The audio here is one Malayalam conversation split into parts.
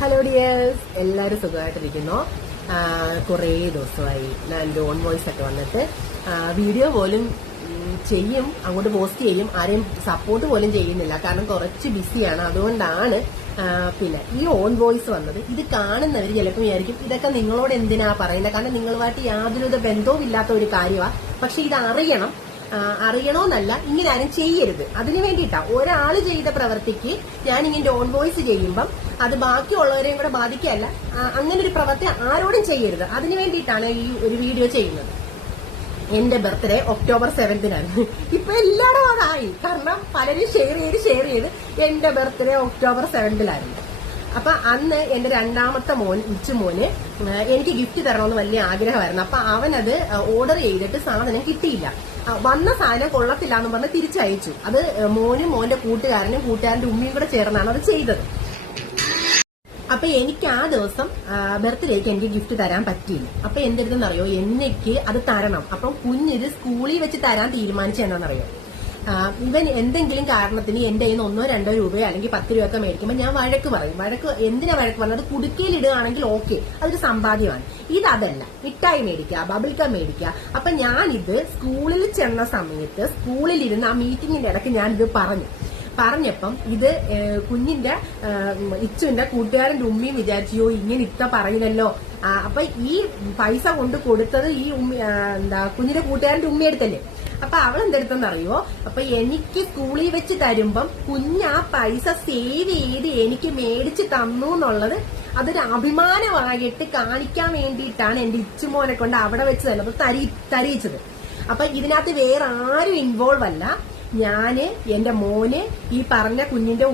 ഹലോ ഡിയേഴ്സ് എല്ലാവരും സുഖമായിട്ടിരിക്കുന്നു. കുറേ ദിവസമായി ഞാൻ ലോൺ വോയിസ് ഒക്കെ വന്നിട്ട്. വീഡിയോ പോലും ചെയ്യും അങ്ങോട്ട് പോസ്റ്റ് ചെയ്യും ആരെയും സപ്പോർട്ട് പോലും ചെയ്യുന്നില്ല. കാരണം കുറച്ച് ബിസിയാണ് അതുകൊണ്ടാണ് പിന്നെ ഈ ഓൺ വോയിസ് വന്നത്. ഇത് കാണുന്നവർ ചിലപ്പോൾ വിചാരിക്കും ഇതൊക്കെ നിങ്ങളോട് എന്തിനാ പറയുന്നത് കാരണം നിങ്ങളുമായിട്ട് യാതൊരുവിധ ബന്ധവും ഇല്ലാത്ത ഒരു കാര്യമാണ് പക്ഷെ ഇത് അറിയണം. അറിയണമെന്നല്ല ഇങ്ങനെ ആരും ചെയ്യരുത്. അതിനു വേണ്ടിയിട്ടാ. ഒരാൾ ചെയ്ത പ്രവൃത്തിക്ക് ഞാൻ ഇങ്ങനെ ഓൺ വോയിസ് ചെയ്യുമ്പം അത് ബാക്കിയുള്ളവരെയും കൂടെ ബാധിക്കല്ല അങ്ങനെ ഒരു പ്രവൃത്തി ആരോടും ചെയ്യരുത്. അതിനു വേണ്ടിയിട്ടാണ് ഈ ഒരു വീഡിയോ ചെയ്യുന്നത്. എന്റെ ബർത്ത്ഡേ ഒക്ടോബർ സെവന്തിനാണ് ഇപ്പൊ എല്ലായിടും അതായി. കാരണം പലരും ഷെയർ ചെയ്ത് ഷെയർ ചെയ്ത് എന്റെ ബർത്ത്ഡേ ഒക്ടോബർ സെവന്തിലായിരുന്നു അപ്പൊ അന്ന് എന്റെ രണ്ടാമത്തെ മോൻ ഉച്ച മോന് എനിക്ക് ഗിഫ്റ്റ് തരണമെന്ന് വലിയ ആഗ്രഹമായിരുന്നു. അപ്പൊ അവനത് ഓർഡർ ചെയ്തിട്ട് സാധനം കിട്ടിയില്ല. വന്ന സാധനം കൊള്ളത്തില്ല എന്ന് പറഞ്ഞ് തിരിച്ചയച്ചു. അത് മോനും മോന്റെ കൂട്ടുകാരനും കൂട്ടുകാരന്റെ ഉമ്മയും കൂടെ ചേർന്നാണ് അത് ചെയ്തത്. അപ്പൊ എനിക്ക് ആ ദിവസം ബർത്ത്ഡേക്ക് എനിക്ക് ഗിഫ്റ്റ് തരാൻ പറ്റിയില്ല. അപ്പൊ എന്തെന്നറിയോ അടുത്തെന്നറിയോ എനിക്ക് അത് തരണം. അപ്പം കുഞ്ഞിത് സ്കൂളിൽ വെച്ച് തരാൻ തീരുമാനിച്ചു എന്താണെന്നറിയോ ആ, ഇവൻ എന്തെങ്കിലും കാരണത്തിന് എന്റെ കയ്യിൽ നിന്ന് ഒന്നോ രണ്ടോ രൂപയോ അല്ലെങ്കിൽ പത്ത് രൂപയൊക്കെ മേടിക്കുമ്പോൾ ഞാൻ വഴക്ക് പറയും. വഴക്ക് എന്തിനാ വഴക്ക് പറഞ്ഞത്? കുടുക്കയിൽ ഇടുകയാണെങ്കിൽ ഓക്കെ അതൊരു സമ്പാദ്യമാണ് ഇതല്ല മിഠായി മേടിക്കുക ബബിൾക്കം മേടിക്കുക. അപ്പൊ ഞാനിത് സ്കൂളിൽ ചെന്ന സമയത്ത് സ്കൂളിൽ ഇരുന്ന് ആ മീറ്റിംഗിന്റെ ഇടയ്ക്ക് ഞാനിത് പറഞ്ഞു. പറഞ്ഞപ്പം ഇത് കുഞ്ഞിന്റെ ഇച്ചുവിന്റെ കൂട്ടുകാരന്റെ ഉമ്മയും വിചാരിച്ചോ ഇങ്ങനെ ഇത്ത പറയുന്നല്ലോ അപ്പൊ ഈ പൈസ കൊണ്ട് കൊടുത്തത് ഈ ഉമ്മ എന്താ കുഞ്ഞിന്റെ കൂട്ടുകാരന്റെ ഉമ്മയെടുത്തല്ലേ അപ്പൊ അവൾ എന്തെടുത്തെന്ന് അറിയുമോ അപ്പൊ എനിക്ക് സ്കൂളിൽ വെച്ച് തരുമ്പം കുഞ്ഞ് ആ പൈസ സേവ് ചെയ്ത് എനിക്ക് മേടിച്ച് തന്നു എന്നുള്ളത് അതൊരു അഭിമാനമായിട്ട് കാണിക്കാൻ വേണ്ടിയിട്ടാണ് എന്റെ ഇച്ചുമോനെ കൊണ്ട് അവിടെ വെച്ച് തന്നെ തരി തരിയിച്ചത്. അപ്പൊ ഇതിനകത്ത് വേറെ ആരും ഇൻവോൾവ് അല്ല. ഞാൻ എന്റെ മോന് ഈ പറഞ്ഞ കുഞ്ഞിന്റെ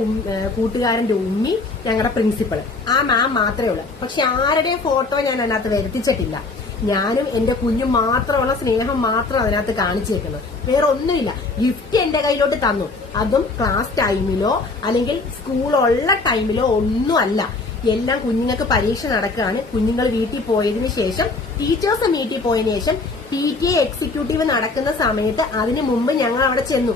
കൂട്ടുകാരന്റെ ഉമ്മി ഞങ്ങളുടെ പ്രിൻസിപ്പൾ ആ മാം മാത്രമേ ഉള്ളൂ. പക്ഷെ ആരുടെയും ഫോട്ടോ ഞാൻ അതിനകത്ത് വരുത്തിച്ചിട്ടില്ല. ഞാനും എന്റെ കുഞ്ഞും മാത്രമുള്ള സ്നേഹം മാത്രം അതിനകത്ത് കാണിച്ചേക്കുന്നത്. വേറെ ഒന്നുമില്ല. ഗിഫ്റ്റ് എന്റെ കയ്യിലോട്ട് തന്നു. അതും ക്ലാസ് ടൈമിലോ അല്ലെങ്കിൽ സ്കൂളുള്ള ടൈമിലോ ഒന്നുമല്ല. എല്ലാം കുഞ്ഞുങ്ങൾക്ക് പരീക്ഷ നടക്കുകയാണ്. കുഞ്ഞുങ്ങൾ വീട്ടിൽ പോയതിനു ശേഷം ടീച്ചേഴ്സ് മീറ്റിൽ പോയതിനു ശേഷം പി ടി എ എക്സിക്യൂട്ടീവ് നടക്കുന്ന സമയത്ത് അതിനു മുമ്പ് ഞങ്ങൾ അവിടെ ചെന്നു.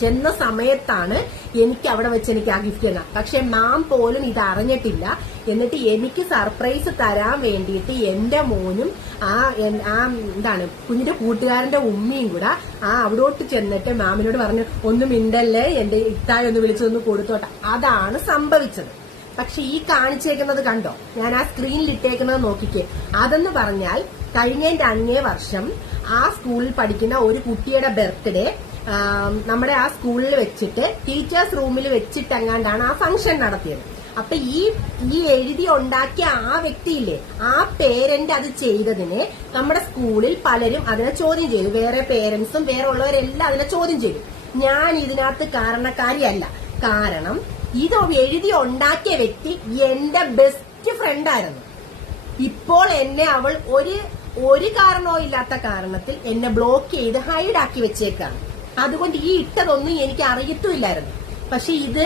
ചെന്ന സമയത്താണ് എനിക്ക് അവിടെ വെച്ച് എനിക്ക് ആ ഗിഫ്റ്റ് തന്ന പക്ഷെ മാം പോലും ഇത് അറിഞ്ഞിട്ടില്ല. എന്നിട്ട് എനിക്ക് സർപ്രൈസ് തരാൻ വേണ്ടിയിട്ട് എന്റെ മോനും ആ എന്താണ് കുഞ്ഞിന്റെ കൂട്ടുകാരന്റെ ഉമ്മയും കൂടെ ആ അവിടോട്ട് ചെന്നിട്ട് മാമിനോട് പറഞ്ഞു ഒന്ന് മിണ്ടല്ലേ? എന്റെ ഇത്തായി ഒന്ന് വിളിച്ചൊന്ന് കൊടുത്തോട്ടെ. അതാണ് സംഭവിച്ചത്. പക്ഷെ ഈ കാണിച്ചേക്കുന്നത് കണ്ടോ? ഞാൻ ആ സ്ക്രീനിൽ ഇട്ടേക്കുന്നത് നോക്കിക്കേ. അതെന്ന് പറഞ്ഞാൽ കഴിഞ്ഞതിന്റെ അങ്ങേ വർഷം ആ സ്കൂളിൽ പഠിക്കുന്ന ഒരു കുട്ടിയുടെ ബർത്ത്ഡേ നമ്മുടെ ആ സ്കൂളിൽ വെച്ചിട്ട് ടീച്ചേഴ്സ് റൂമിൽ വെച്ചിട്ട് എങ്ങാണ്ടാണ് ആ ഫംഗ്ഷൻ നടത്തിയത്. അപ്പൊ ഈ ഈ എഴുതി ഉണ്ടാക്കിയ ആ വ്യക്തിയില്ലേ ആ പേരന്റ് അത് ചെയ്തതിനെ നമ്മുടെ സ്കൂളിൽ പലരും അതിനെ ചോദ്യം ചെയ്തു. വേറെ പേരൻസും വേറെ ഉള്ളവരെല്ലാം അതിനെ ചോദ്യം ചെയ്തു. ഞാൻ ഇതിനകത്ത് കാരണക്കാരിയല്ല. കാരണം ഇത് എഴുതി ഉണ്ടാക്കിയ വ്യക്തി എന്റെ ബെസ്റ്റ് ഫ്രണ്ട് ആയിരുന്നു. ഇപ്പോൾ എന്നെ അവൾ ഒരു ഒരു കാരണവും ഇല്ലാത്ത കാരണത്തിൽ എന്നെ ബ്ലോക്ക് ചെയ്ത് ഹൈഡ് ആക്കി വെച്ചേക്കാണ്. അതുകൊണ്ട് ഈ ഇട്ടതൊന്നും എനിക്ക് അറിയത്തുമില്ലായിരുന്നു. പക്ഷെ ഇത്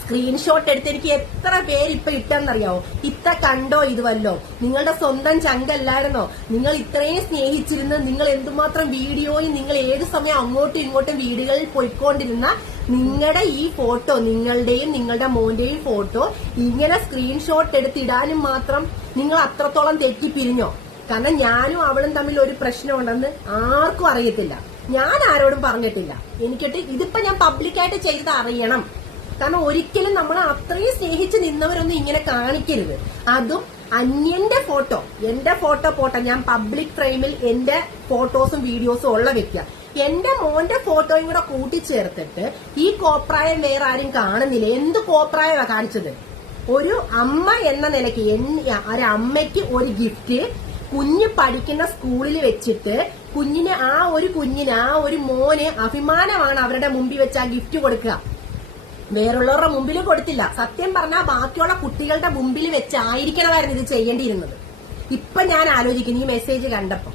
സ്ക്രീൻഷോട്ട് എടുത്ത് എനിക്ക് എത്ര പേര് ഇപ്പൊ ഇട്ടെന്നറിയാവോ ഇത്ര കണ്ടോ ഇത് വല്ലോ? നിങ്ങളുടെ സ്വന്തം ചങ്കല്ലായിരുന്നോ? നിങ്ങൾ ഇത്രയും സ്നേഹിച്ചിരുന്ന നിങ്ങൾ എന്തുമാത്രം വീഡിയോയും നിങ്ങൾ ഏത് സമയം അങ്ങോട്ടും ഇങ്ങോട്ടും വീടുകളിൽ പോയിക്കൊണ്ടിരുന്ന നിങ്ങളുടെ ഈ ഫോട്ടോ നിങ്ങളുടെയും നിങ്ങളുടെ മോന്റെയും ഫോട്ടോ ഇങ്ങനെ സ്ക്രീൻഷോട്ട് എടുത്തിടാനും മാത്രം നിങ്ങൾ അത്രത്തോളം തെറ്റിപ്പിരിഞ്ഞോ? കാരണം ഞാനും അവളും തമ്മിൽ ഒരു പ്രശ്നമുണ്ടെന്ന് ആർക്കും അറിയത്തില്ല. ഞാൻ ആരോടും പറഞ്ഞിട്ടില്ല. എനിക്കിട്ട് ഇതിപ്പോ ഞാൻ പബ്ലിക്കായിട്ട് ചെയ്ത് അറിയണം. കാരണം ഒരിക്കലും നമ്മൾ അത്രയും സ്നേഹിച്ച് നിന്നവരൊന്നും ഇങ്ങനെ കാണിക്കരുത്. അതും അന്യന്റെ ഫോട്ടോ. എന്റെ ഫോട്ടോ പോട്ടെ ഞാൻ പബ്ലിക് ഫ്രെയിമിൽ എന്റെ ഫോട്ടോസും വീഡിയോസും ഉള്ള വ്യക്തിയ. എന്റെ മോന്റെ ഫോട്ടോയും കൂടെ കൂട്ടിച്ചേർത്തിട്ട് ഈ കോപ്രായം വേറെ ആരും കാണുന്നില്ല. എന്ത് കോപ്രായമാണ് കാണിച്ചത്? ഒരു അമ്മ എന്ന നിലയ്ക്ക് ഒരമ്മയ്ക്ക് ഒരു ഗിഫ്റ്റ് കുഞ്ഞ് പഠിക്കുന്ന സ്കൂളിൽ വെച്ചിട്ട് കുഞ്ഞിന് ആ ഒരു കുഞ്ഞിന് ആ ഒരു മോന് അഭിമാനമാണ് അവരുടെ മുമ്പിൽ വെച്ച് ആ ഗിഫ്റ്റ് കൊടുക്കുക. വേറുള്ളവരുടെ മുമ്പിൽ കൊടുത്തില്ല. സത്യം പറഞ്ഞാൽ ബാക്കിയുള്ള കുട്ടികളുടെ മുമ്പിൽ വെച്ചായിരിക്കണമായിരുന്നു ഇത് ചെയ്യേണ്ടിയിരുന്നത്. ഇപ്പൊ ഞാൻ ആലോചിക്കുന്നു ഈ മെസ്സേജ് കണ്ടപ്പോ.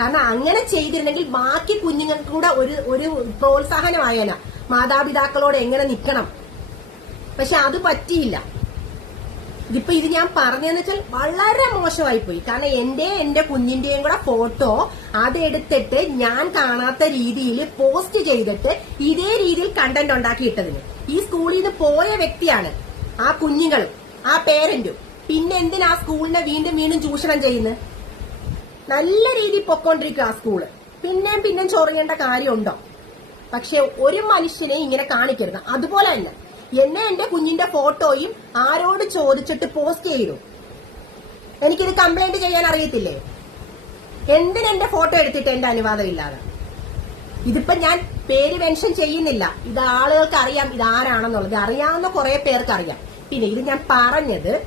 കാരണം അങ്ങനെ ചെയ്തിരുന്നെങ്കിൽ ബാക്കി കുഞ്ഞുങ്ങൾക്ക് കൂടെ ഒരു ഒരു പ്രോത്സാഹനമായേന. മാതാപിതാക്കളോട് എങ്ങനെ നിൽക്കണം? പക്ഷെ അത് പറ്റിയില്ല. ഇതിപ്പോ ഇത് ഞാൻ പറഞ്ഞെന്ന് വെച്ചാൽ വളരെ മോശമായി പോയി കാരണം എന്റെ എന്റെ കുഞ്ഞിന്റെയും കൂടെ ഫോട്ടോ അതെടുത്തിട്ട് ഞാൻ കാണാത്ത രീതിയിൽ പോസ്റ്റ് ചെയ്തിട്ട് ഇതേ രീതിയിൽ കണ്ടന്റ് ഉണ്ടാക്കിയിട്ടതിന് ഈ സ്കൂളിൽ നിന്ന് പോയ വ്യക്തിയാണ് ആ കുഞ്ഞുങ്ങളും ആ പേരന്റും പിന്നെ എന്തിനാ ആ സ്കൂളിനെ വീണ്ടും വീണ്ടും ചൂഷണം ചെയ്യുന്നത്? നല്ല രീതിയിൽ പൊക്കോണ്ടിരിക്കും ആ സ്കൂൾ പിന്നെയും പിന്നെയും ചൊറിയേണ്ട കാര്യമുണ്ടോ? പക്ഷെ ഒരു മനുഷ്യനെ ഇങ്ങനെ കാണിക്കരുത്. അതുപോലെ തന്നെ എന്നെ എന്റെ കുഞ്ഞിന്റെ ഫോട്ടോയും ആരോട് ചോദിച്ചിട്ട് പോസ്റ്റ് ചെയ്തു. എനിക്കിത് കംപ്ലൈന്റ് ചെയ്യാൻ അറിയത്തില്ലേ? എന്തിന് എന്റെ ഫോട്ടോ എടുത്തിട്ട് എന്റെ അനുവാദം ഇല്ലാതെ? ഇതിപ്പോ ഞാൻ പേര് മെൻഷൻ ചെയ്യുന്നില്ല. ഇത് ആളുകൾക്ക് അറിയാം ഇത് ആരാണെന്നുള്ളത്. അറിയാവുന്ന കുറെ പേർക്ക് അറിയാം. പിന്നെ ഇത് ഞാൻ പറഞ്ഞത്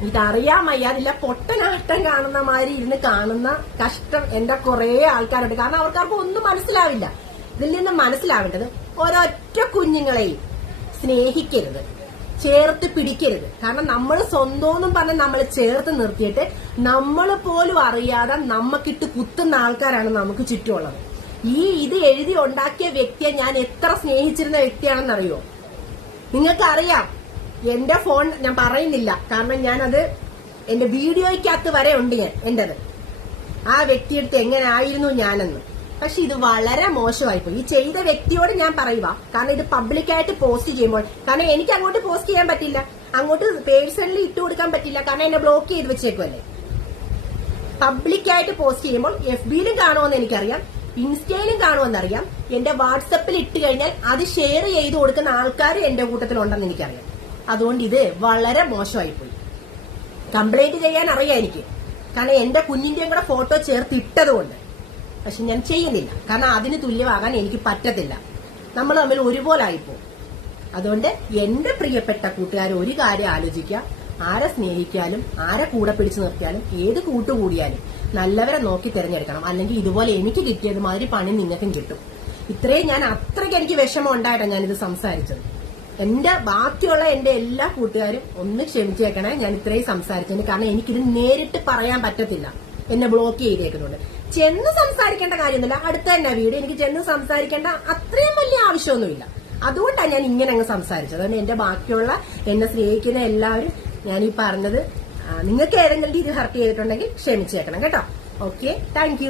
ഇതറിയാൻ വയ്യാതില്ല. പൊട്ടനാട്ടം കാണുന്ന മാതിരി ഇരുന്ന് കാണുന്ന കഷ്ടം എന്റെ കുറെ ആൾക്കാരുണ്ട്. കാരണം അവർക്കാർക്കും ഒന്നും മനസ്സിലാവില്ല. ഇതിൽ നിന്ന് മനസ്സിലാവേണ്ടത് ഒരൊറ്റ കുഞ്ഞുങ്ങളെയും സ്നേഹിക്കരുത്. ചേർത്ത് പിടിക്കരുത്. കാരണം നമ്മൾ സ്വന്തമെന്നും പറഞ്ഞ് നമ്മൾ ചേർത്ത് നിർത്തിയിട്ട് നമ്മൾ പോലും അറിയാതെ നമ്മക്കിട്ട് കുത്തുന്ന ആൾക്കാരാണ് നമുക്ക് ചുറ്റുമുള്ളത്. ഈ ഇത് എഴുതി ഉണ്ടാക്കിയ വ്യക്തിയെ ഞാൻ എത്ര സ്നേഹിച്ചിരുന്ന വ്യക്തിയാണെന്നറിയോ? നിങ്ങൾക്ക് അറിയാം എന്റെ ഫോൺ ഞാൻ പറയുന്നില്ല. കാരണം ഞാനത് എന്റെ വീഡിയോയ്ക്കകത്ത് വരെ ഉണ്ട് ഞാൻ എന്റേത്. ആ വ്യക്തിയെടുത്ത് എങ്ങനെ ആയിരുന്നു ഞാനെന്ന്. പക്ഷെ ഇത് വളരെ മോശമായി പോയി ഈ ചെയ്ത വ്യക്തിയോട് ഞാൻ പറയുക കാരണം ഇത് പബ്ലിക്കായിട്ട് പോസ്റ്റ് ചെയ്യുമ്പോൾ കാരണം എനിക്ക് അങ്ങോട്ട് പോസ്റ്റ് ചെയ്യാൻ പറ്റില്ല. അങ്ങോട്ട് പേഴ്സണലി ഇട്ട് കൊടുക്കാൻ പറ്റില്ല. കാരണം എന്നെ ബ്ലോക്ക് ചെയ്ത് വെച്ചേക്കുമല്ലേ പബ്ലിക്കായിട്ട് പോസ്റ്റ് ചെയ്യുമ്പോൾ എഫ് ബിയിലും കാണുമെന്ന് എനിക്കറിയാം. ഇൻസ്റ്റയിലും കാണുമെന്നറിയാം എന്റെ വാട്സപ്പിൽ ഇട്ട് കഴിഞ്ഞാൽ അത് ഷെയർ ചെയ്ത് കൊടുക്കുന്ന ആൾക്കാർ എന്റെ കൂട്ടത്തിലുണ്ടെന്ന് എനിക്കറിയാം. അതുകൊണ്ട് ഇത് വളരെ മോശമായി പോയി കംപ്ലൈന്റ് ചെയ്യാൻ അറിയാം എനിക്ക്. കാരണം എന്റെ കുഞ്ഞിന്റെയും കൂടെ ഫോട്ടോ ചേർത്ത് ഇട്ടതുകൊണ്ട്. പക്ഷെ ഞാൻ ചെയ്യുന്നില്ല. കാരണം അതിന് തുല്യമാകാൻ എനിക്ക് പറ്റത്തില്ല. നമ്മൾ തമ്മിൽ ഒരുപോലെ ആയിപ്പോ അതുകൊണ്ട് എന്റെ പ്രിയപ്പെട്ട കൂട്ടുകാർ ഒരു കാര്യം ആലോചിക്കുക. ആരെ സ്നേഹിക്കാനും ആരെ കൂടെ പിടിച്ചു നിർത്തിയാലും ഏത് കൂട്ടുകൂടിയാലും നല്ലവരെ നോക്കി തിരഞ്ഞെടുക്കണം. അല്ലെങ്കിൽ ഇതുപോലെ എനിക്ക് കിട്ടിയത് മാതിരി പണി നിങ്ങൾക്കും കിട്ടും. ഇത്രയും ഞാൻ അത്രയ്ക്ക് എനിക്ക് വിഷമം ഉണ്ടായിട്ടാണ് ഞാനിത് സംസാരിച്ചത്. എന്റെ ബാക്കിയുള്ള എന്റെ എല്ലാ കൂട്ടുകാരും ഒന്ന് ക്ഷമിച്ചേക്കണേ. ഞാൻ ഇത്രയും സംസാരിച്ചതിന് കാരണം എനിക്കിത് നേരിട്ട് പറയാൻ പറ്റത്തില്ല. എന്നെ ബ്ലോക്ക് ചെയ്തേക്കുന്നുണ്ട്. ചെന്ന് സംസാരിക്കേണ്ട കാര്യമൊന്നുമില്ല. അടുത്ത തന്നെ വീട്. എനിക്ക് ചെന്ന് സംസാരിക്കേണ്ട അത്രയും വലിയ ആവശ്യമൊന്നുമില്ല. അതുകൊണ്ടാണ് ഞാൻ ഇങ്ങനെ അങ്ങ് സംസാരിച്ചത്. അതുകൊണ്ട് എന്റെ ബാക്കിയുള്ള എന്നെ സ്നേഹിക്കുന്ന എല്ലാവരും ഞാൻ ഈ പറഞ്ഞത് നിങ്ങൾക്ക് ഏതെങ്കിലും രീതി ഹർട്ട് ചെയ്തിട്ടുണ്ടെങ്കിൽ ക്ഷമിച്ചേക്കണം കേട്ടോ. Okay thank